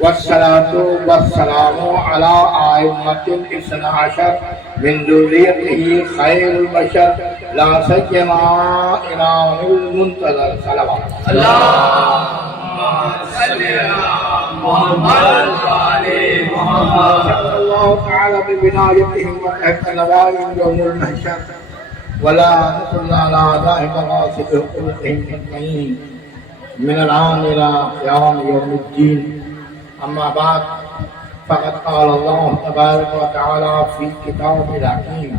والصلاة والسلام على أئمة الاثنى عشر من ذريته خير البشر لا سيما إمام المنتظر صلوات اللهم صل على محمد وعلى محمد. صلى الله تعالى ببنايتهم وتحت نوائم يوم المحشر ولا نصل على أعدائهم وغاصب حقوقهم أجمعين من الآن إلى قيام يوم الدين. أما بعد فقد قال الله تبارك وتعالى في كتابه الحكيم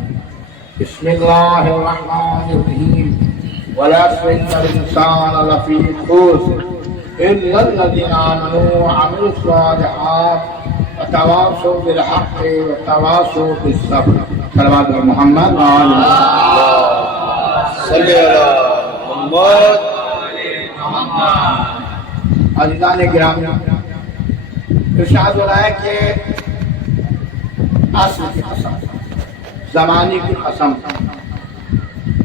بسم الله الرحمن الرحيم والعصر إن الإنسان لفي خسر إلا الذين آمنوا وعملوا الصالحات وتواصوا بالحق وتواصوا بالصبر. صلوات محمد صلی اللہ محمد. عزیزان گرامی، ارشاد ہو رہا ہے کہ اصل کی قسم، زمانے کی قسم،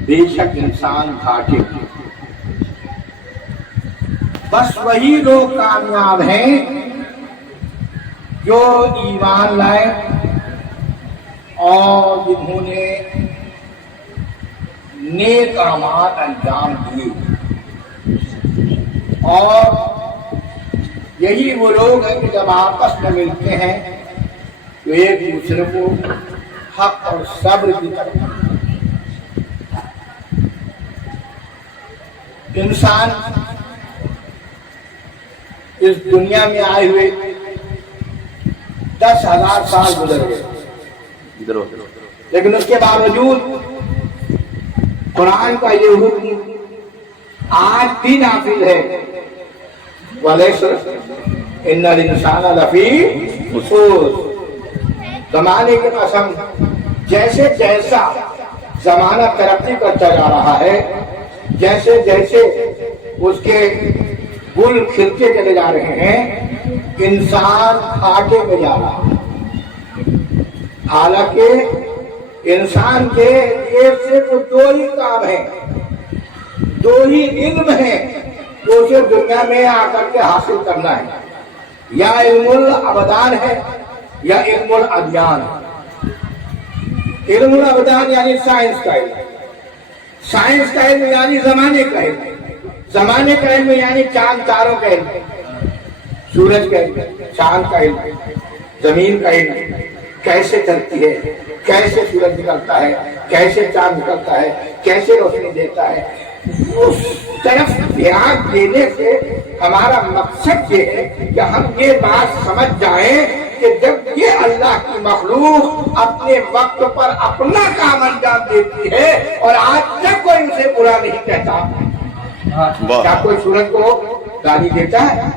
بے شک انسان گھاٹے میں۔ بس وہی لوگ کامیاب ہیں جو ایمان لائے اور جنہوں نے نیک اعمال انجام دیے، اور یہی وہ لوگ ہیں کہ جب آپس میں ملتے ہیں تو ایک دوسرے کو حق اور صبر کی طرف۔ انسان اس دنیا میں آئے ہوئے 10,000 سال گزر گئے، لیکن اس کے باوجود قرآن کا یہ حکم آج بھی نافذ ہے، وَالْعَصْرِ إِنَّ الْإِنسَانَ لَفِي خُسْرٍ۔ زمانے کی قسم، جیسے جیسا زمانہ ترقی کرتا جا رہا ہے، جیسے جیسے اس کے گل کھلتے چلے جا رہے ہیں، انسان گھاٹے میں جا رہا ہے۔ حالانکہ انسان کے لیے صرف دو ہی کام ہیں، دو ہی علم ہیں جو اسے دنیا میں آ کر کے حاصل کرنا ہے، یا علم الابدان ہے یا علم الادیان۔ علم الابدان یعنی سائنس کا علم، سائنس کا علم یعنی زمانے کا علم، زمانے کا علم یعنی چاند تاروں کا علم، سورج کا علم، چاند کا علم، زمین کا علم، کیسے چلتی ہے، کیسے سورج نکلتا ہے، کیسے چاند نکلتا ہے، کیسے روشنی دیتا ہے۔ اس طرف دھیان دینے سے ہمارا مقصد یہ ہے کہ ہم یہ بات سمجھ جائیں کہ جب یہ اللہ کی مخلوق اپنے وقت پر اپنا کام انجام دیتی ہے اور آج تک کوئی اسے برا نہیں کہتا۔ کیا کوئی سورج کو گالی دیتا ہے؟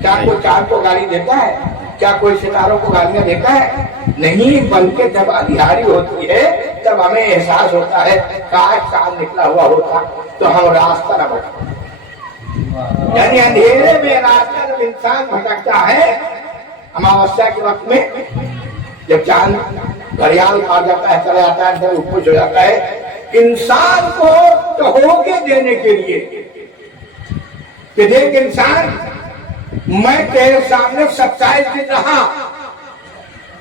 کیا کوئی چاند کو گالی دیتا ہے؟ کیا کوئی ستاروں کو گالیاں دیتا ہے؟ نہیں، بلکہ جب اندھیاری ہوتی ہے تب ہمیں احساس ہوتا ہے کاش چاند نکلا ہوا ہوتا تو ہم راستہ نہ بھٹکتے۔ یعنی اندھیرے میں راستہ جب انسان بھٹکتا ہے، اماوسیا کے وقت میں جب چاند گھڑیال کھا جاتا ہے، چلا جاتا ہے، اندر اوپر ہو جاتا ہے، انسان کو ٹہوکے دینے کے لیے کہ دیکھ انسان، میں تیرے سامنے سچائی سے رہا،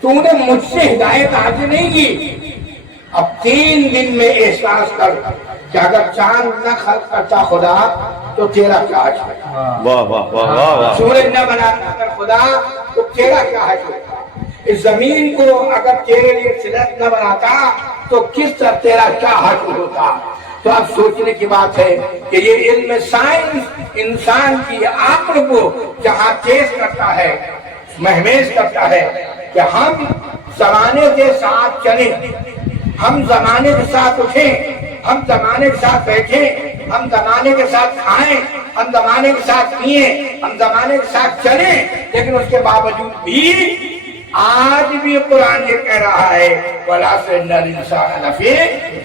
تو نے مجھ سے ہدایت حاصل نہیں کی، اب 3 دن میں احساس کر کہ اگر چاند نہ خلق کرتا خدا تو تیرا کیا حج ہوتا، سورج نہ بناتا اگر خدا تو تیرا کیا حج ہوتا، اس زمین کو اگر تیرے لیے صلت نہ بناتا تو کس طرح تیرا کیا حج ہوتا۔ تو اب سوچنے کی بات ہے کہ یہ علم سائنس انسان کی عقل کو جہاں تیز کرتا ہے، مہمیز کرتا ہے کہ ہم زمانے کے ساتھ چلیں، ہم زمانے کے ساتھ اٹھیں، ہم زمانے کے ساتھ بیٹھیں، ہم زمانے کے ساتھ کھائیں، ہم زمانے کے ساتھ پیئیں، ہم زمانے کے ساتھ چلیں، لیکن اس کے باوجود بھی آج بھی قرآن یہ کہہ رہا ہے وَالْعَصْرِ إِنَّ الْإِنسَانَ لَفِي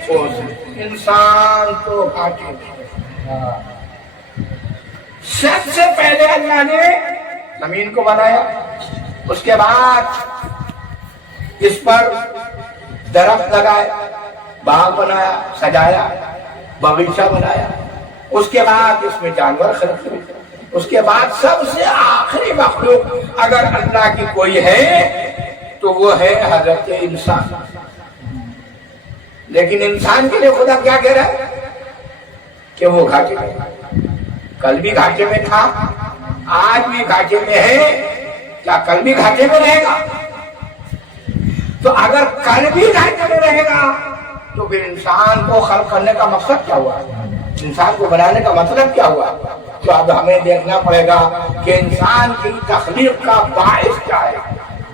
خُسْرٍ، انسان تو گھاٹے میں۔ سب سے پہلے اللہ نے زمین کو بنایا، اس کے بعد اس پر درخت لگائے، باغ بنایا، سجایا، باغیچہ بنایا، اس کے بعد اس میں جانور خلق ہوئے، اس کے بعد سب سے آخری مخلوق اگر اللہ کی کوئی ہے تو وہ ہے حضرت انسان. لیکن انسان کے لیے خدا کیا کہہ رہا ہے کہ وہ گھاٹے میں، کل بھی گھاٹے میں تھا، آج بھی گھاٹے میں ہے، کیا کل بھی گھاٹے میں رہے گا؟ تو اگر کل بھی گھاٹے میں رہے گا تو پھر انسان کو خلق کرنے کا مقصد کیا ہوا؟ انسان کو بنانے کا مطلب کیا ہوا؟ تو اب ہمیں دیکھنا پڑے گا کہ انسان کی تخلیق کا باعث کیا ہے،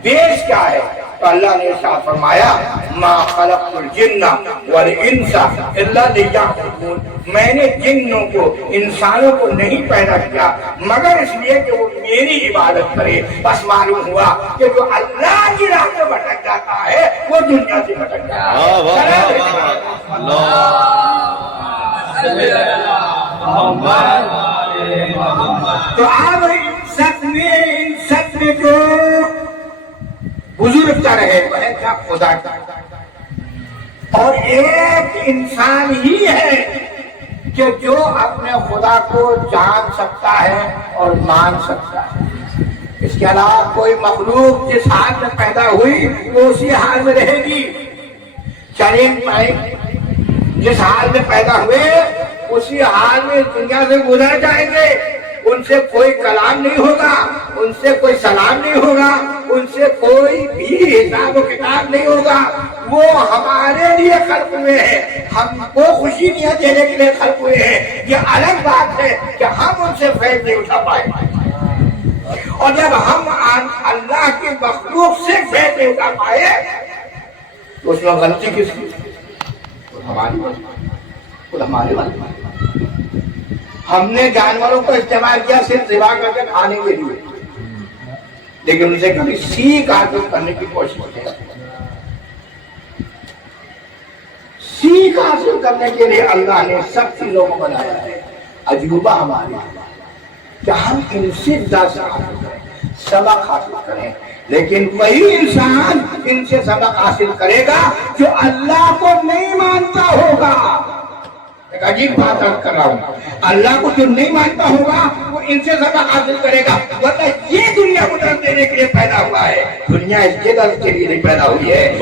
بیس کیا ہے. تو اللہ نے ارشاد فرمایا ما خلقت الجن والانس الا لیعبدون، میں نے جنوں کو انسانوں کو نہیں پیدا کیا مگر اس لیے کہ وہ میری عبادت کرے. بس معلوم ہوا کہ جو اللہ کی راہ میں بھٹک جاتا ہے وہ دنیا سے بھٹک جاتا ہے. تو اب ان سب میں جو بزرگ کا رہے وہ ہے کیا؟ خدا کا. اور ایک انسان ہی ہے کہ جو اپنے خدا کو جان سکتا ہے اور مان سکتا ہے. اس کے علاوہ کوئی مخلوق جس حال میں پیدا ہوئی وہ اسی حال میں رہے گی. چرین پائے جس حال میں پیدا ہوئے اسی حال میں دنیا سے گزر جائیں گے. ان سے کوئی کلام نہیں ہوگا، ان سے کوئی سلام نہیں ہوگا، ان سے کوئی بھی حساب و کتاب نہیں ہوگا. وہ ہمارے لیے خلق ہوئے ہیں، ہم کو خوشی نہیں دینے کے لیے خلق ہوئے ہیں. یہ الگ بات ہے کہ ہم ان سے فیض نہیں اٹھا پائے. اور جب ہم اللہ کی مخلوق سے فیض نہیں اٹھا پائے تو اس میں غلطی کس کی؟ ہماری ہم نے جانوروں کو استعمال کیا صرف ذبح کر کے کھانے کے لیے، لیکن ان سے کبھی سیکھ حاصل کرنے کی کوشش کی. سیکھ حاصل کرنے کے لیے اللہ نے سب چیزوں کو بنایا ہے. عجوبہ ہمارے کہ ہم ان سے درس حاصل کریں، سبق حاصل کریں. لیکن وہی انسان ان سے سبق حاصل کرے گا جو اللہ کو نہیں مانتا ہوگا. ایک عجیب بات عرض کر رہا ہوں، اللہ کو جو نہیں مانتا ہوگا وہ ان سے سبق حاصل کرے گا. ورنہ یہ دنیا کو درس دینے کے لیے پیدا ہوا ہے، دنیا اس کے درس کے لیے نہیں پیدا ہوئی ہے.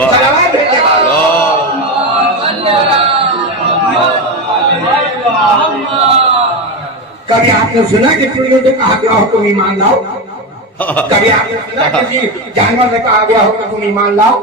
کبھی آپ نے سنا کہ چڑیوں سے کہا گیا ہو تم ایمان لاؤ؟ کبھی آپ نے سنا کسی جانور سے کہا گیا ہو کہ تم ایمان لاؤ؟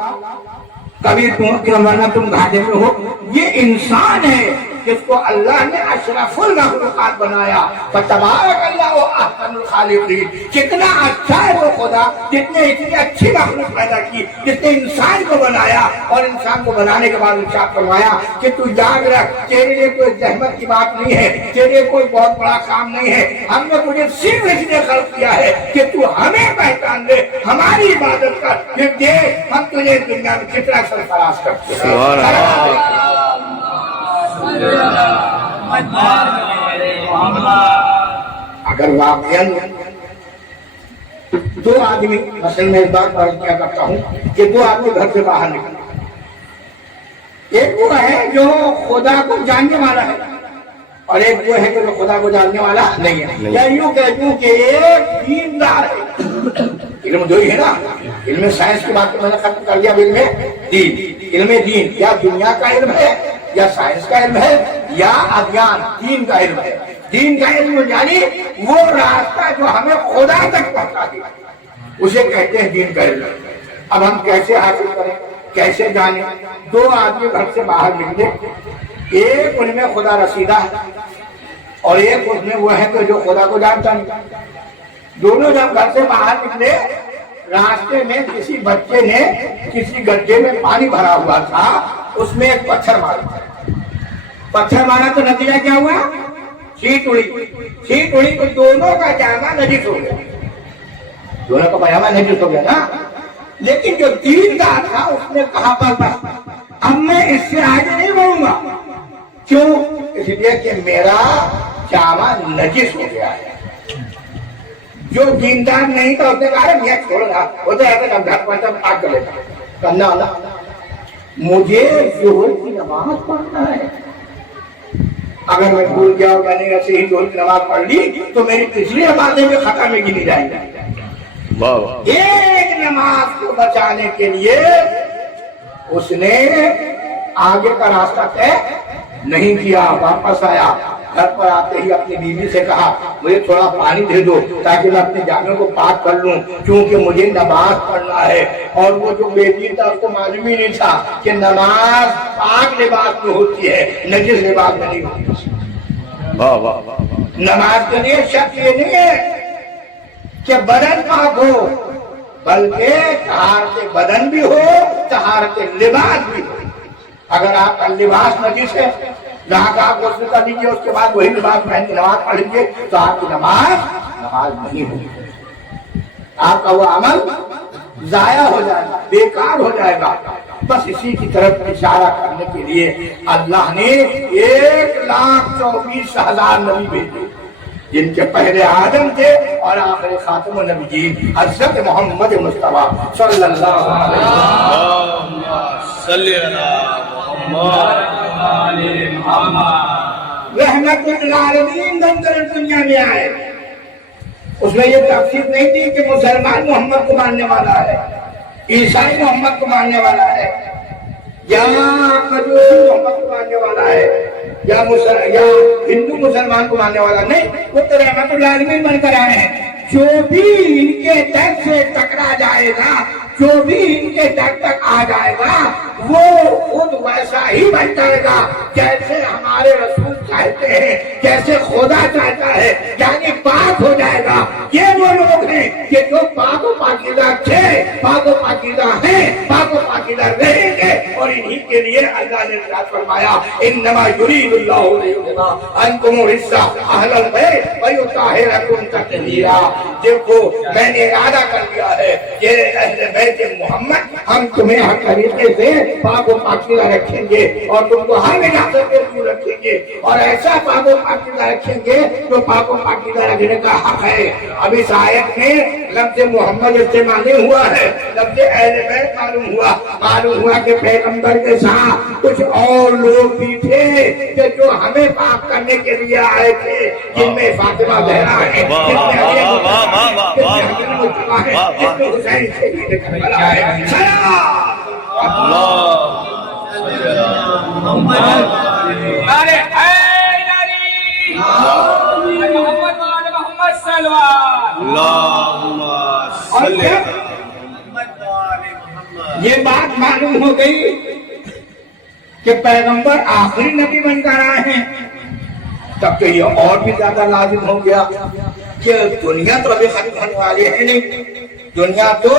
کبھی تم گھاٹے میں ہو؟ یہ انسان ہے جس کو اللہ نے اشرف المخلوقات بنایا. فتبارک اللہ احسن الخالقین. کتنا اچھا ہے وہ خدا جس نے اتنی اچھی مخلوق پیدا کی، جس نے انسان کو بنایا اور انسان کو بنانے کے بعد ارشاد فرمایا کہ تو یاد رکھ تیرے لیے کوئی زحمت کی بات نہیں ہے، تیرے لیے کوئی بہت بڑا کام نہیں ہے. ہم نے تجھے صرف اس لیے خلق کیا ہے کہ تو ہمیں پہچان لے، ہماری عبادت کر. پھر دیکھ ہم تجھے دنیا میں کتنا سرفراز کرتے ہیں. اگر واقعاً دو آدمی، مثلا میں اس بات پر کیا کرتا ہوں کہ دو آدمی گھر سے باہر نکلے، ایک وہ ہے جو خدا کو جاننے والا ہے اور ایک وہ ہے جو خدا کو جاننے والا نہیں ہے. یا یوں کہہ دوں کہ ایک دیندار ہے. علم دو ہی ہے نا، علم سائنس کی بات میں نے ختم کر دیا. علم دین، علم دین یا دنیا کا علم ہے یا سائنس کا علم ہے یا ادیان دین کا علم ہے. دین کا علم یعنی وہ راستہ جو ہمیں خدا تک پہنچا دے اسے کہتے ہیں دین کا علم. اب ہم کیسے حاصل کریں، کیسے جانیں؟ دو آدمی گھر سے باہر نکلے، ایک ان میں خدا رسیدہ ہے اور ایک اس میں وہ ہے کہ جو خدا کو جانتا نہیں. دونوں جب گھر سے باہر نکلے، راستے میں کسی بچے نے کسی گڈھے میں پانی بھرا ہوا تھا، اس میں ایک پتھر مارا تو نتیجہ کیا ہوا؟ چھینٹ اڑی تو دونوں کا جامع نجس ہو گیا، دونوں کا پاجامہ نجس ہو گیا نا. لیکن جو دیندار تھا اس نے کہا بس اب میں اس سے آگے نہیں بڑھوں گا. کیوں؟ اس لیے کہ میرا جامع نجس ہو گیا ہے. جو دیندار نہیں تھا اس نے کہا میں چھوڑ رہا ہوتا ہے کہ گھر پہنچا پاک کر لیتا کرنا والا. مجھے ظہر کی نماز پڑھنا ہے، اگر میں بھول گیا اور میں نے ایسے ہی ظہر کی نماز پڑھ لی تو میری پچھلی باتیں بھی خطا میں گنی جائیں گی۔ ایک نماز کو بچانے کے لیے اس نے آگے کا راستہ طے نہیں کیا، واپس آیا، گھر پر آتے ہی اپنی بیوی سے کہا مجھے تھوڑا پانی دے دو تاکہ میں اپنے جانوں کو پاک کر لوں، کیونکہ مجھے نماز پڑھنا ہے۔ اور وہ جو بیٹی تھا اس کو معلوم ہی نہیں تھا کہ نماز پاک لباس میں ہوتی ہے، نجس لباس میں نہیں ہوتی۔ نماز کے لیے شرط یہ نہیں ہے کہ بدن پاک ہو، بلکہ طہارت بدن بھی ہو، طہارت لباس بھی ہو۔ اگر آپ کا لباس نجس ہے، جہاں کا آپ غسل کر لیجیے اس کے بعد وہی لباس پہن کے نماز پڑھ لیجیے تو آپ کی نماز نہیں ہوگی، آپ کا وہ عمل ضائع ہو جائے گا، بیکار ہو جائے گا۔ بس اسی کی طرف اشارہ کرنے کے لیے اللہ نے 1,24,000 نبی بھیجے، جن کے پہلے آدم تھے اور آخر خاتم النبیین حضرت محمد مصطفیٰ صلی اللہ علیہ وسلم رحمت للعالمین دنیا میں آئے۔ اس میں یہ تفصیل نہیں تھی کہ مسلمان محمد کو ماننے والا ہے، عیسائی محمد کو ماننے والا ہے، یا مجوسی محمد کو ماننے والا ہے، یا ہندو مسلمان کو ماننے والا نہیں، وہ تو رحمت للعالمین بن کر آئے ہیں۔ جو بھی ان کے در سے ٹکرا جائے گا، جو بھی ان کے در تک آ جائے گا، وہ خود ویسا ہی بن جائے گا جیسے ہمارے رسول چاہتے ہیں، جیسے خدا چاہتا ہے، یعنی پاک ہو جائے گا۔ یہ وہ لوگ ہیں کہ جو پاک و پاکیزہ تھے، پاک و پاکیزہ ہیں، پاک و پاکیزہ رہیں گے، اور انہی کے لیے اللہ نے ارشاد فرمایا انما یرید اللہ لیذھب عنکم الرجس اہل البیت ویطہرکم تطہیرا۔ دیکھو میں نے ارادہ کر لیا ہے کہ اہل بیت محمد ہم تمہیں ہر طریقے سے پاک و پاکیزہ رکھیں گے اور تم کو ہر نجاست سے دور رکھیں گے، اور ایسا پاک و پاکیزہ رکھیں گے جو پاک و پاکیزہ رکھنے کا حق ہے۔ اب اس آیت میں لفظ محمد استعمال نہیں ہوا ہے، لفظ اہل بیت معلوم ہوا کہ پیغمبر کے ساتھ کچھ اور لوگ بھی تھے کہ جو ہمیں پاک کرنے کے لیے آئے تھے، جن میں فاطمہ زہرا ہے، جن میں علی مصطفیٰ ہے، جن میں حسین شہید کربلا ہے۔ نعرہ حیدری محمد وعلی محمد صلوات اور یہ بات معلوم ہو گئی کہ پیغمبر آخری نبی بن کر آئے ہیں، تب تو یہ اور بھی زیادہ لازم ہو گیا کہ دنیا تو ابھی ختم ہونے والی ہے نہیں، دنیا تو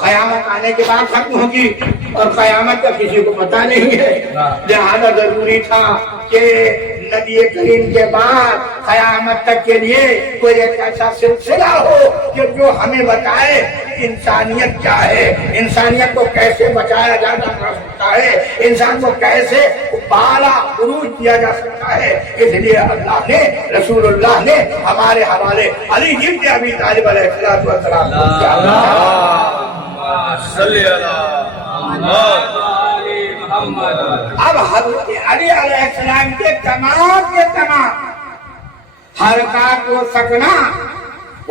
قیامت آنے کے بعد ختم ہوگی، اور قیامت کا کسی کو پتہ نہیں ہے، لہذا ضروری تھا کہ نبی کریم کے بعد قیامت تک کے لیے کوئی ایک ایسا سلسلہ ہو کہ جو ہمیں بتائے انسانیت کیا ہے، انسانیت کو کیسے بچایا جا سکتا ہے، انسان کو کیسے بالا عروج دیا جا سکتا ہے۔ اس لیے اللہ نے، رسول اللہ نے ہمارے حوالے علی ابن ابی طالب علیہ السلام کو کیا اب حضرت علی علیہ السلام کے تمام حرکات و سکنا،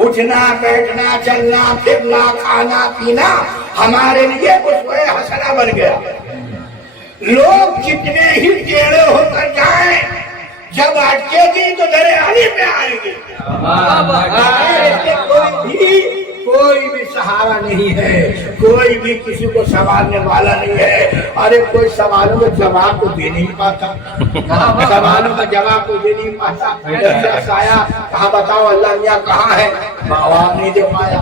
اٹھنا بیٹھنا چلنا پھرنا کھانا پینا ہمارے لیے اسوہ حسنہ بن گیا۔ لوگ جتنے ہی ٹیڑھے ہو کر جائیں، جب اٹکے گی تو در علی پہ آئیں گے، کوئی بھی سہارا نہیں ہے، کوئی بھی کسی کو سنبھالنے والا نہیں ہے۔ ارے کوئی سوالوں کا جواب تو دے نہیں پاتا، سوالوں کا جواب تو دے نہیں پاتا۔ شخص آیا کہا بتاؤ اللہ میاں کہاں ہے، جواب نہیں دے پایا۔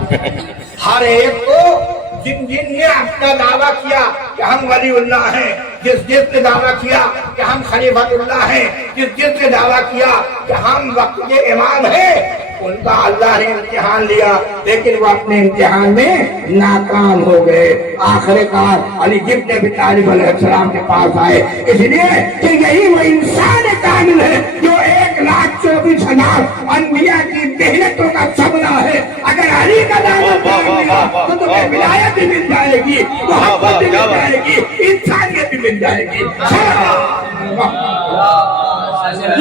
ہر ایک کو جن نے اپنا دعویٰ کیا کہ ہم ولی اللہ ہیں، جس نے دعویٰ کیا کہ ہم خلیفۃ اللہ ہیں، جس نے دعویٰ کیا کہ ہم وقت کے امام ہیں، ان کا اللہ نے امتحان لیا، لیکن وہ اپنے امتحان میں ناکام ہو گئے۔ آخر کار علی ابن ابی طالب علیہ السلام کے پاس آئے، اس لیے کہ یہی وہ انسان کامل ہے جو 1,24,000 انبیاء کی محنتوں کا ثمرہ ہے۔ اگر علی کا دعویٰ ملا تو تمہیں ولایت بھی مل جائے گی، محبت بھی مل جائے گی، انسانیت بھی مل جائے گی۔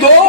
2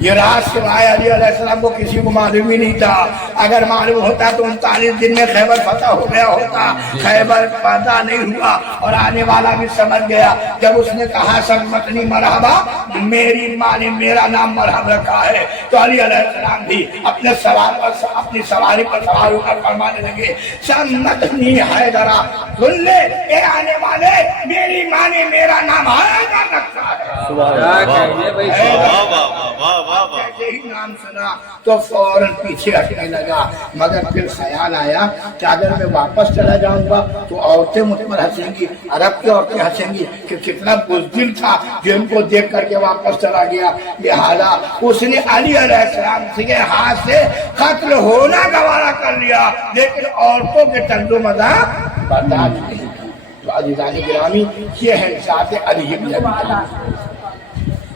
یہ راز سوائے علی علیہ السلام کو کسی کو معلوم ہی نہیں تھا. اگر معلوم ہوتا تو 39 دن میں خیبر فتح ہو گیا ہوتا. خیبر فتح نہیں ہوا اور آنے والا بھی سمجھ گیا. جب اس نے کہا سمتنی مرحبا, میری ماں نے میرا نام مرحب رکھا ہے, تو علی علیہ السلام بھی اپنے اپنی سواری پر سوار ہو کر فرمانے لگے سمتنی حیدرا, سن لے اے آنے والے, میری ماں نے میرا نام حیدر رکھا ہے. جیسے ہی نام سنا تو فوراً پیچھے ہٹنے لگا, مگر پھر خیال آیا کہ اگر میں واپس چلا جاؤں گا تو عورتیں مجھ پر ہنسیں گی, عرب کی عورتیں ہنسیں گی کہ کتنا بزدل تھا جو ان کو دیکھ کر کے واپس چلا گیا. لہذا اس نے علی علیہ السلام کے ہاتھ سے قتل ہونا گوارا کر لیا, لیکن عورتوں کے ٹنڈو مزہ برداشت نہیں کی. تو عزیزان گرامی, یہ ہے ذات علی بن ابی طالب.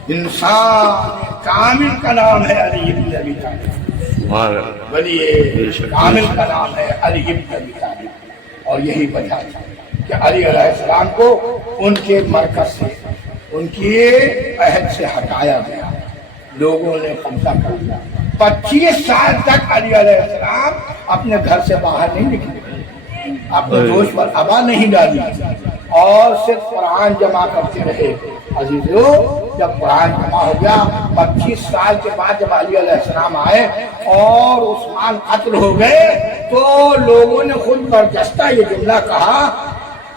انسان کامل کا نام ہے علی بن ابی طالب, ولی کامل کا نام ہے علی بن ابی طالب. اور یہی وجہ تھا کہ علی علیہ السلام کو ان کے مرکز سے, ان کی عہد سے ہٹایا گیا, لوگوں نے قبضہ کر لیا. 25 سال تک علی علیہ السلام اپنے گھر سے باہر نہیں نکلے, اپنے جوش پر ابا نہیں ڈالی اور صرف قرآن جمع کرتے رہے. عزیزو, جب قرآن جمع ہو گیا 25 سال کے بعد جب علی علیہ السلام آئے اور عثمان قتل ہو گئے, تو لوگوں نے خود برجستہ یہ جملہ کہا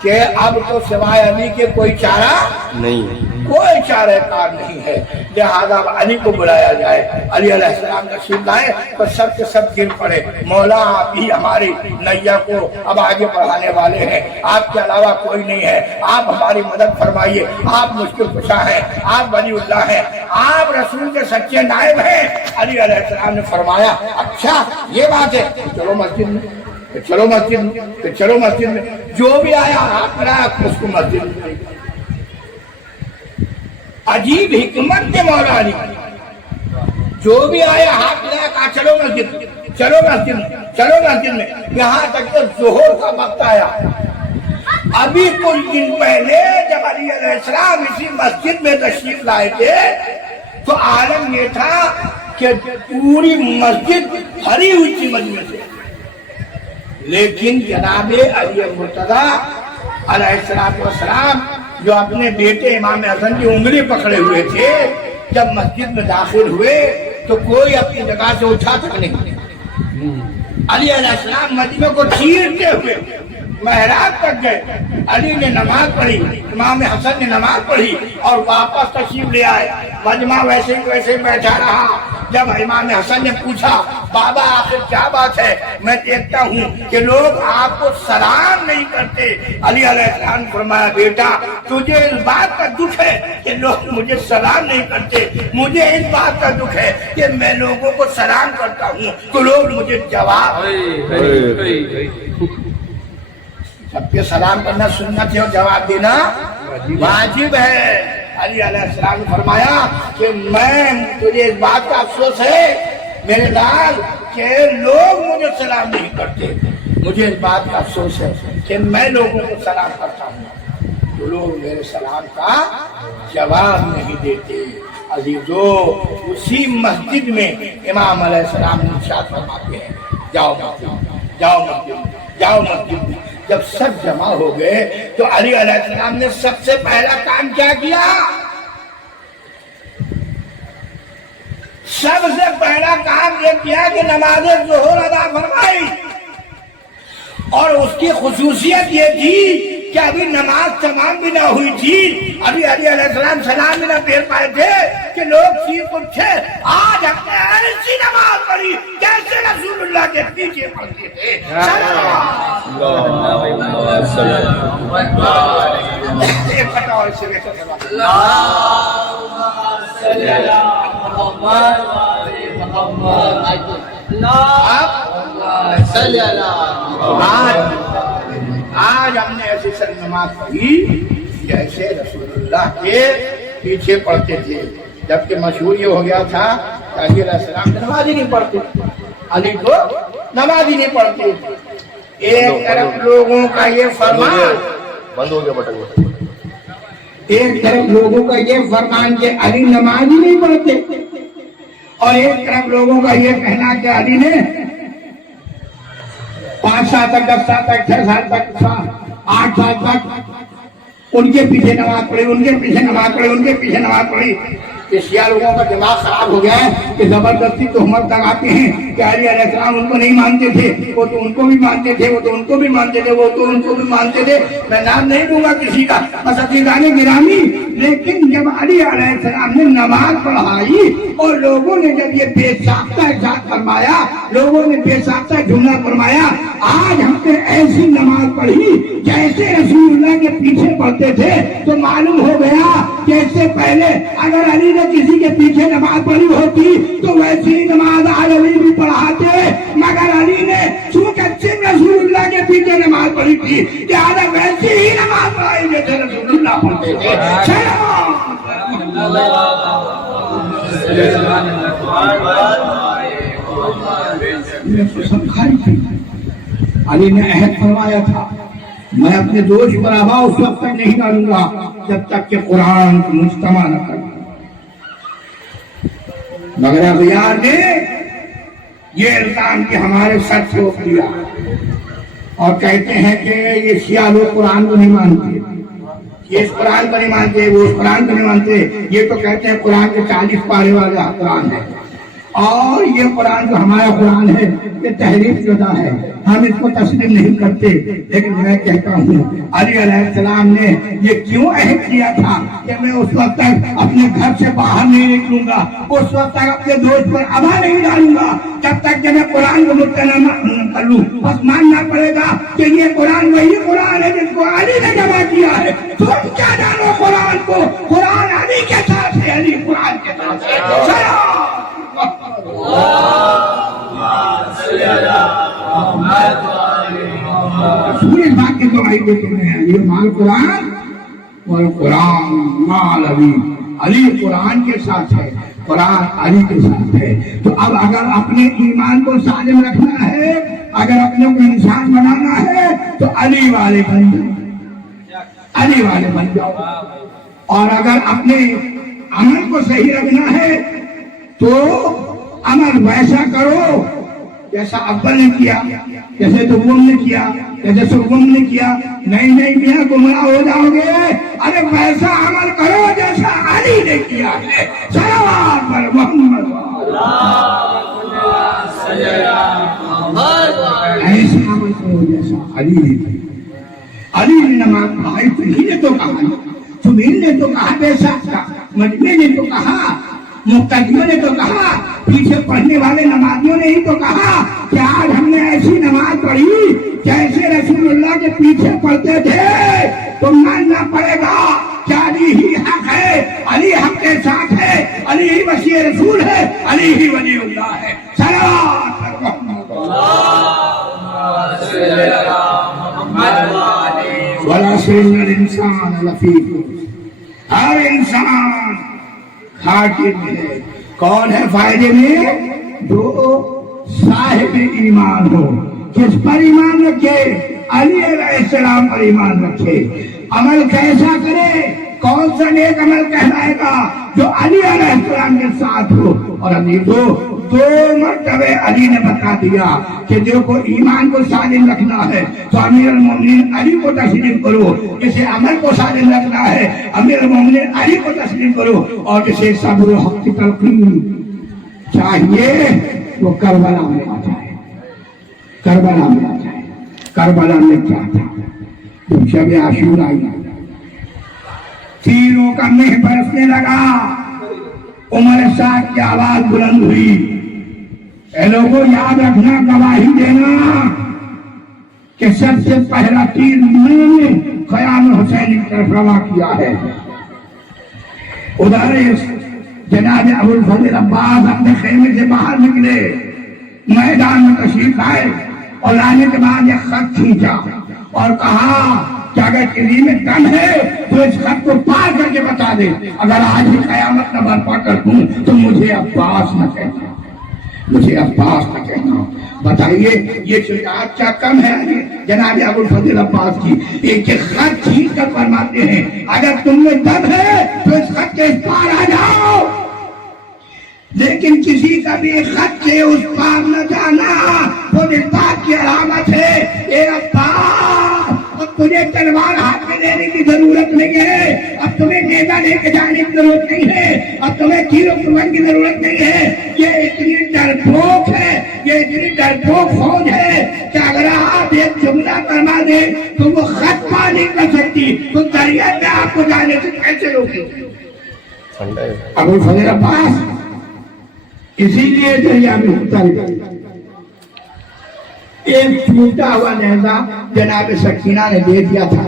کہ اب تو سوائے علی کے کوئی چارہ نہیں, کوئی چارہ کار نہیں ہے, لہذا علی کو بلایا جائے. علی علیہ السلام تشریف لائے تو سب کے سب گر پڑے, مولا آپ ہی ہماری نیا کو اب آگے بڑھانے والے ہیں, آپ کے علاوہ کوئی نہیں ہے, آپ ہماری مدد فرمائیے, آپ مشکل کشا ہیں, آپ ولی اللہ ہیں, آپ رسول کے سچے نائب ہیں. علی علیہ السلام نے فرمایا اچھا یہ بات ہے, چلو مسجد میں, چلو مسجد میں, چلو مسجد میں. جو بھی آیا ہاتھ رکھ اس کو مسجد میں. عجیب حکمت کے مولا علی, جو بھی آیا ہاتھ لگا کہا چلو مسجد, چلو مسجد, چلو مسجد میں. یہاں تک کہ ظہر کا وقت آیا. ابھی کچھ دن پہلے جب علی علیہ السلام اسی مسجد میں تشریف لائے تھے تو عالم یہ تھا کہ پوری مسجد بھری ہوئی تھی مجمع سے, لیکن جناب علی مرتضیٰ علیہ السلام جو اپنے بیٹے امام حسن کی انگلی پکڑے ہوئے تھے, جب مسجد میں داخل ہوئے تو کوئی اپنی جگہ سے اٹھا تک نہیں. علی علیہ السلام مجمع کو چیرتے ہوئے محراب تک گئے. علی نے نماز پڑھی, امام حسن نے نماز پڑھی اور واپس تشریف لے آئے. مجمع ویسے ہی ویسے بیٹھا رہا. جب امام حسن نے پوچھا بابا آخر کیا بات ہے, میں دیکھتا ہوں کہ لوگ آپ کو سلام نہیں کرتے. علی علیہ السلام نے فرمایا بیٹا تجھے اس بات کا دکھ ہے کہ لوگ مجھے سلام نہیں کرتے, مجھے اس بات کا دکھ ہے کہ میں لوگوں کو سلام کرتا ہوں تو لوگ مجھے جواب. سب کے سلام کرنا سنت ہے اور جواب دینا واجب ہے. علی علیہ السلام نے فرمایا کہ میں, تجھے اس بات کا افسوس ہے میرے لال کہ لوگ مجھے سلام نہیں کرتے, مجھے اس بات کا افسوس ہے کہ میں لوگوں کو سلام کرتا ہوں تو لوگ میرے سلام کا جواب نہیں دیتے. عزیزو, اسی مسجد میں امام علیہ السلام نے ارشاد فرماتے ہیں جاؤ مسجد, جاؤ مسجد, جاؤ مسجد میں. جب سب جمع ہو گئے تو علی علیہ السلام نے سب سے پہلا کام کیا کیا؟ سب سے پہلا کام یہ کیا کہ نماز ظہر ادا فرمائی. اور اس کی خصوصیت یہ تھی کہ ابھی نماز تمام بھی نہ ہوئی تھی, ابھی علی علیہ السلام سلام بھی نہ پھیر پائے تھے کہ لوگ چیخ اٹھے آج ہم نے ایسی نماز پڑھی جیسے رسول اللہ کے پیچھے پڑھتے تھے. آج ہم نے ایسی سر نماز پڑھی جیسے رسول اللہ کے پیچھے پڑھتے تھے. جبکہ مشہور یہ ہو گیا تھا کہ علی علیہ السلام نماز ہی نہیں پڑھتے, علی کو نماز ہی نہیں پڑھتے. ایک طرف لوگوں کا یہ فرمان بند ہو گیا بٹن, ایک طرف لوگوں کا یہ فرمان کہ علی نماز ہی نہیں پڑھتے, اور ایک طرف لوگوں کا یہ کہنا کہ علی نے 5 سال تک 10 سال تک 6 سال تک 8 سال تک ان کے پیچھے نماز پڑھی، ان کے پیچھے نماز پڑھی، ان کے پیچھے نماز پڑھی. کہ شیعہ لوگوں کا دماغ خراب ہو گیا ہے کہ زبردستی تہمت لگاتے ہیں کہ علی علیہ السلام ان کو نہیں مانتے تھے، وہ تو ان کو بھی مانتے تھے، وہ تو ان کو بھی مانتے تھے، وہ تو ان کو بھی مانتے تھے. میں نام نہیں دوں گا کسی کا، بس عزیزان گرامی. لیکن جب علی علیہ السلام نے نماز پڑھائی اور لوگوں نے جب یہ بے ساختہ ارشاد فرمایا، لوگوں نے بے ساختہ جملہ فرمایا، آج ہم نے ایسی نماز پڑھی جیسے رسول اللہ کے پیچھے پڑھتے تھے، تو معلوم ہو گیا کہ اس سے پہلے اگر علی نے کسی کے پیچھے نماز پڑھی ہوتی تو ویسی نماز آج علی بھی پڑھاتے، مگر علی نے چونکہ صرف رسول اللہ کے پیچھے نماز پڑھی تھی لہٰذا ویسی ہی نماز پڑھائی جیسے رسول اللہ پڑھتے تھے. علی نے عہد فرمایا تھا میں اپنے دوش پر آبا اس وقت تک نہیں ڈالوں گا جب تک کہ قرآن کو مجتمع نہ کروں. مگر اغیار نے یہ الزام کہ ہمارے سر چھوپ دیا اور کہتے ہیں کہ یہ شیعہ لوگ قرآن کو نہیں مانتے، یہ اس قرآن کو نہیں مانتے، وہ اس قرآن کو نہیں مانتے. یہ تو کہتے ہیں قرآن کے 40 پارے والا قرآن ہے اور یہ قرآن جو ہمارا قرآن ہے یہ تحریف شدہ ہے، ہم اس کو تسلیم نہیں کرتے. لیکن میں کہتا ہوں علی علیہ السلام نے یہ کیوں عہد کیا تھا کہ میں اس وقت تک اپنے گھر سے باہر نہیں نکلوں گا، اس وقت تک اپنے دوست پر ابا نہیں ڈالوں گا جب تک کہ میں قرآن کو مطلع کر لوں. بس ماننا پڑے گا کہ یہ قرآن وہی قرآن ہے جس کو علی نے جمع کیا ہے. تم کیا جانو قرآن کو، قرآن علی کے ساتھ ہے، علی قرآن کے ساتھ ہے. سورج بات کی گواہی دیتے ہیں یہ مال قرآن اور قرآن مال علی. علی قرآن کے ساتھ ہے، قرآن علی کے ساتھ ہے. تو اب اگر اپنے ایمان کو سالم رکھنا ہے، اگر اپنے کو انسان بنانا ہے تو علی والے بن جاؤ، علی والے بن جاؤ. اور اگر اپنے عمل کو صحیح رکھنا ہے تو عمل ویسا کرو جیسا اول نے کیا، جیسے دوم نے کیا، جیسے سوم نے کیا. نہیں میاں گمراہ ہو جاؤ گے. ارے ویسا عمل کرو جیسا علی نے کیا ہے. صلوات پر محمد ایسا عمل کرو جیسا علی نے کیا. علی نے نماز پڑھائی، تمہیں نے تو کہا، تمہیں نے تو کہا بے ساختہ، مجمع نے تو کہا، مقتدیوں نے تو کہا، پیچھے پڑھنے والے نمازیوں نے ہی تو کہا کہ آج ہم نے ایسی نماز پڑھی جیسے رسول اللہ کے پیچھے پڑھتے تھے. تو ماننا پڑے گا کہ علی ہی حق ہے، علی حق کے ساتھ ہے، علی ہی وسیع رسول ہے، علی ہی ولی اللہ ہے. صلوات الانسان لفی خسر، ہر انسان گھاٹے میں ہے. کون ہے فائدے میں؟ جو صاحب ایمان ہو. کس پر ایمان رکھے؟ علی علیہ السلام پر ایمان رکھے. عمل کیسا کرے؟ کون سا نیک عمل کہلائے گا؟ جو علی علیہ السلام کے ساتھ ہو. اور ابھی دو مرتبہ علی نے بتا دیا کہ دیکھو ایمان کو سالم رکھنا ہے تو امیر المومنین علی کو تسلیم کرو، جسے عمل کو سالم رکھنا ہے امیر المومنین علی کو تسلیم کرو. اور جسے صبر و حق کی تلقین چاہیے وہ کربلا میں آ جائے، کربلا میں آ جائے. کربلا میں کیا تھا؟ جب شب عاشورا آئی، تیروں کا مہ برسنے لگا، عمر صاحب کی آواز بلند ہوئی، اے لوگوں یاد رکھنا، گواہی دینا کہ سب سے پہلا تیر میں نے خیام حسین کی طرف روا کیا ہے. ادھر جناب ابو الفضل عباس اپنے خیمے سے باہر نکلے، میدان میں تشریف آئے اور لانے کے بعد ایک خط کھینچا اور کہا کہ اگر کسی میں دم ہے تو اس خط کو پار کر کے بتا دے، اگر آج ہی قیامت نہ برپا کر دوں تو مجھے عباس نہ کہنا، مجھے عباس نہ کہنا. بتائیے یہ شجاعت کیا کم ہے جناب ابو الفضل عباس کی؟ ایک خط کھینچ کر فرماتے ہیں اگر تم میں دم ہے تو اس خط کے اس پار آ جاؤ. لیکن لیکن کسی کا بھی خط سے اس پار نہ جانا وہ نفاق کی علامت ہے۔ اے عباس، اب تجھے تلوار ہاتھ میں لینے کی ضرورت نہیں ہے، اب تمہیں نیزہ لے کے جانے کی ضرورت نہیں ہے، اب تمہیں تیر و کمان کی ضرورت نہیں ہے۔ یہ اتنی ڈرپوک ہے، یہ اتنی ڈرپوک فوج ہے کہ اگر آپ ایک جملہ فرما دیں تو وہ خط پا نہیں کر سکتی، تو دریا میں آپ کو جانے سے کیسے روکے؟ ابو الفضل عباس اسی لیے دریا میں اتر گئے۔ ایک ٹوٹا ہوا نیزہ جناب سکینہ نے دے دیا تھا،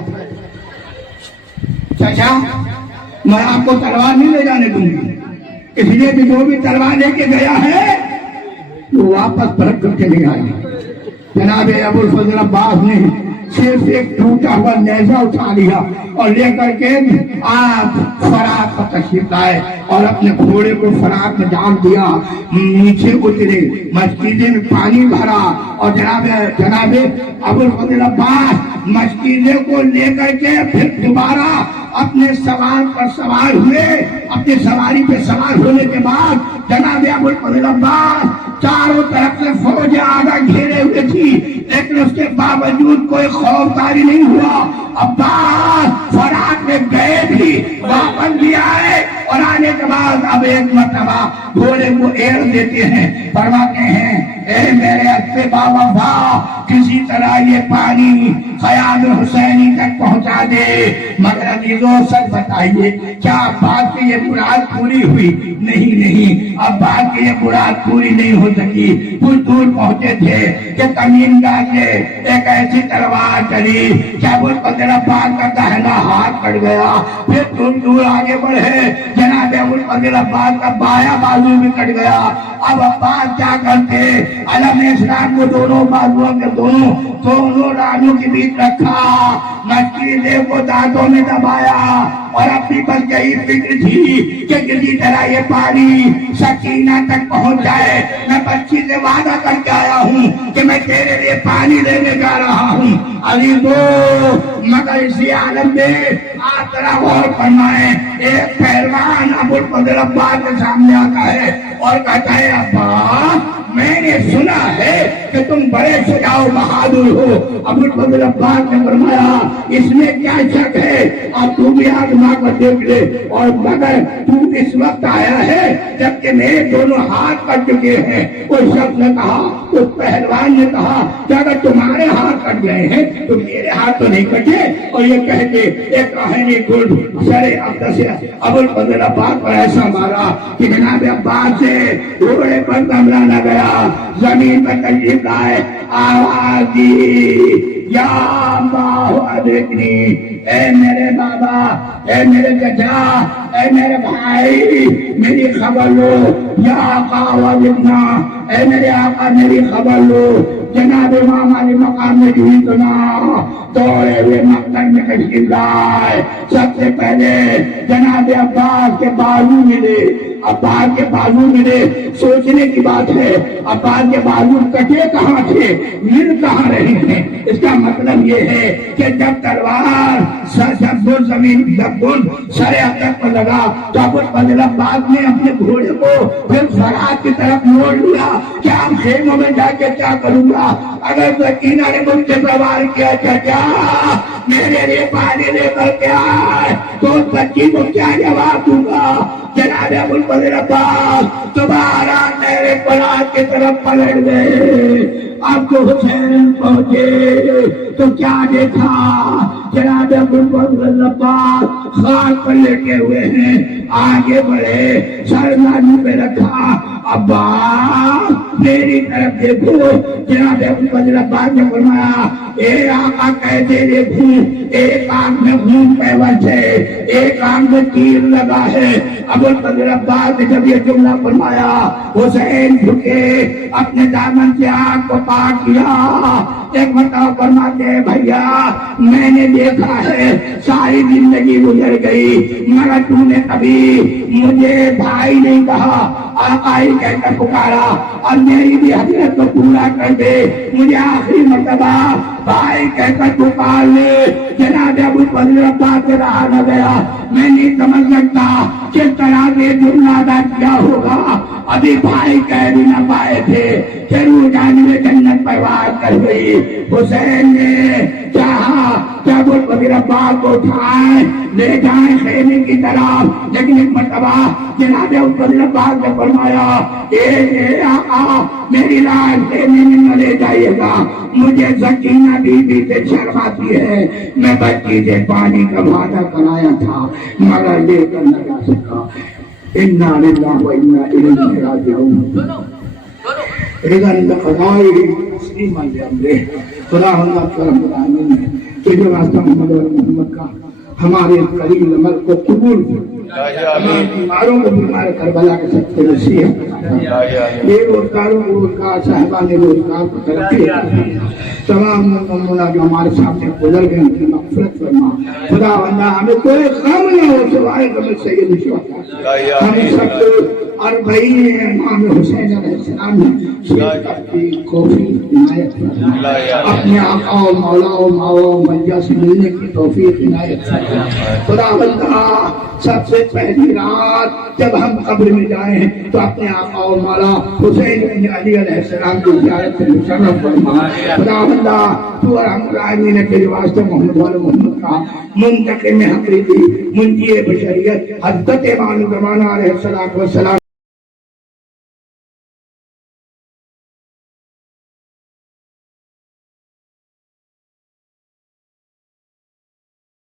چچا میں آپ کو تلوار نہیں لے جانے دوں گی، اس لیے کہ جو بھی تلوار لے کے گیا ہے وہ واپس پلٹ کر کے نہیں آئے۔ جناب ابو الفضل عباس نے صرف ایک ٹوٹا ہوا نیزہ اٹھا لیا اور لے کر کے آپ فرات پر تشریف لائے اور اپنے گھوڑے کو فرات میں ڈال دیا، نیچے اترے، مسجدے میں پانی بھرا اور جناب ابو الفضل عباس مسجدے کو لے کر کے پھر دوبارہ اپنے سوار پر سوار ہوئے۔ اپنی سواری پہ سوار ہونے کے بعد جناب ابو الفضل عباس چاروں طرف سے فوجیں آگا گھیرے ہوئے تھی، لیکن اس کے باوجود کوئی خوف طاری نہیں ہوا۔ عباس فرات میں گئے بھی، واپس بھی آئے اور آنے کے بعد اب ایک مرتبہ گھوڑے کو ایڑ دیتے ہیں، فرماتے ہیں اے میرے اچھے بابا کسی طرح یہ پانی خیال حسینی تک پہنچا دے۔ مگر عزیزو سچ بتائیے کیا عباس کی یہ مراد پوری ہوئی؟ نہیں، عباس کی یہ مراد پوری نہیں ہو سکی۔ کچھ دور پہنچے تھے کہ کمین گاہ سے ایک ایسی تلوار چلی کہ ابو الفضل عباس کا داہنا ہاتھ کٹ گیا۔ پھر دور آگے بڑھے، جناب ابو الفضل عباس کا بایاں بازو بھی کٹ گیا۔ اب عباس کیا کرتے؟ علم اسلام کو دونوں بازوؤں کے دونوں رانوں کے بیچ رکھا، مسجدے کو دانتوں میں دبایا اور اپنی بس یہی فکر تھی کہ کسی طرح یہ پانی سکینہ تک پہنچ جائے۔ میں بچی سے وعدہ کر کے آیا ہوں کہ میں تیرے لیے پانی لینے جا رہا ہوں عزیزو، مگر اسی عالم میں آپ ذرا غور فرمائیں، ایک پہلوان ابو الفضل عباس کے سامنے آتا ہے اور کہتا ہے عباس میں نے سنا ہے کہ تم بڑے شجاع و بہادر ہو۔ ابو الفضل عباس نے فرمایا اس میں کیا شک ہے، اب تو بھی آزما کر دیکھ لے، اور مگر تو اس وقت آیا ہے جبکہ میرے دونوں ہاتھ کٹ چکے ہیں۔ اس شخص نے کہا، اس پہلوان نے کہا کہ اگر تمہارے ہاتھ کٹ گئے ہیں تو میرے ہاتھ تو نہیں کٹے، اور یہ کہہ کے ایک کہانی گل سر اقدس ابو الفضل عباس پر ایسا مارا کہ جناب عباس سے گھوڑے پر حملہ نہ گیا، زمین پر تشریف لائے، آواز دی یا اللہ ادرکنی، اے میرے بابا، اے میرے چچا، اے میرے بھائی میری خبر لو، یا آقا ادرکنا، اے میرے آقا میری خبر لو۔ جناب امام علی مقام میں بھی سنا، دوڑے ہوئے مقتل میں تشریف لائے۔ سب سے پہلے جناب عباس کے بازو ملے، عباس کے بازو ملے۔ سوچنے کی بات ہے عباس کے بازو کٹے کہاں تھے، مل کہاں رہے ہیں؟ اس کا مطلب یہ ہے کہ جب تلوار جب زمین سر عقب پر لگا تو ابو الفضل عباس نے اپنے گھوڑے کو پھر فرات کی طرف موڑ لیا کہ اب خیموں میں جا کے کیا کروں گا؟ اگر سکینہ نے مجھ سے سوال کیا چچا میرے لیے پانی لے کر کے آئے تو اس بچی کو کیا جواب دوں گا؟ جناب ابو الفضل عباس دوبارہ میرے پلاد کی طرف پلٹ گئے۔ اب تو حسین پہنچے تو کیا دیکھا؟ جناب ابو الفضل عباس خاک پر لیٹے ہوئے ہیں، آگے بڑھے، سر نادو پہ رکھا، عباس میری طرف دیکھو۔ جناب ابو الفضل عباس نے فرمایا اے آقا کیسے دیکھوں؟ ایک آنکھ میں خون پیوست ہے، ایک آنکھ میں تیر لگا ہے۔ ابو الفضل عباس نے جب یہ جملہ فرمایا حسین جھکے، اپنے دامن سے آنکھ کو پاک کیا۔ ایک مرتبہ فرماتے ہیں بھیا میں نے دیکھا ہے ساری زندگی گزر گئی مگر تو نے کبھی مجھے بھائی نہیں کہا، آقائی کہہ کر پکارا، اور میری بھی حضرت کو پورا کر دے، مجھے آخری مرتبہ بھائی کہہ کر پکار لے۔ جناب ابو الفضل عباس سے رہا نہ گیا، میں نہیں سمجھ سکتا کس طرح سے جملہ ادا کیا ہوگا۔ ابھی بھائی کہہ بھی نہ پائے تھے کہ روح جانب جنت پرواز کر گئی. حسین نے چاہا کہ ابو الفضل عباس کو اٹھائیں لے جائیں خیمے کی طرف، لیکن ایک مرتبہ جناب ابو الفضل عباس نے فرمایا اے آقا میری لاش خیمے میں نہ لے جائیے گا، مجھے سکینہ بی بی سے شرم آتی ہے، میں بچی سے پانی کا وعدہ کرایا تھا مگر لے کر نہ جا سکا. انا للہ و انا الیہ راجعون. اذا لقضاء تسلیما لامره. خدا اللہ کا رب العالمین نے تجھے واسطہ محمد کا ہمارے قریب عمل کو قبول ہمارے بیماروں کو بیمار کربلا کے سب سے نصیحت بے روزگاروں کو روزگار، صاحبان روزگار کو ترقی، تمام نمونہ جو ہمارے سامنے گزر گئے ان کی مغفرت فرما. خدا بندہ ہمیں کوئی غم نہ ہو سوائے غم سید الشہداء. ہم سب کو اور بھائی امام حسین علیہ السلام نے شہادت کی توفیق عنایت فرما. اپنے آقا و مولا و ماوا و منجا سے ملنے کی توفیق عنایت فرما. خدا بندہ سب سے پہلی رات جب ہم قبر میں جائیں تو اپنے آقا و مولا حسین بن علی علیہ السلام کی زیارت سے مشرف فرما. خدا بندہ تو ارحم الراحمین کے واسطے محمد وال محمد کا منتقم حقیقی منجی بشریت حضرت امام زمانہ علیہ السلام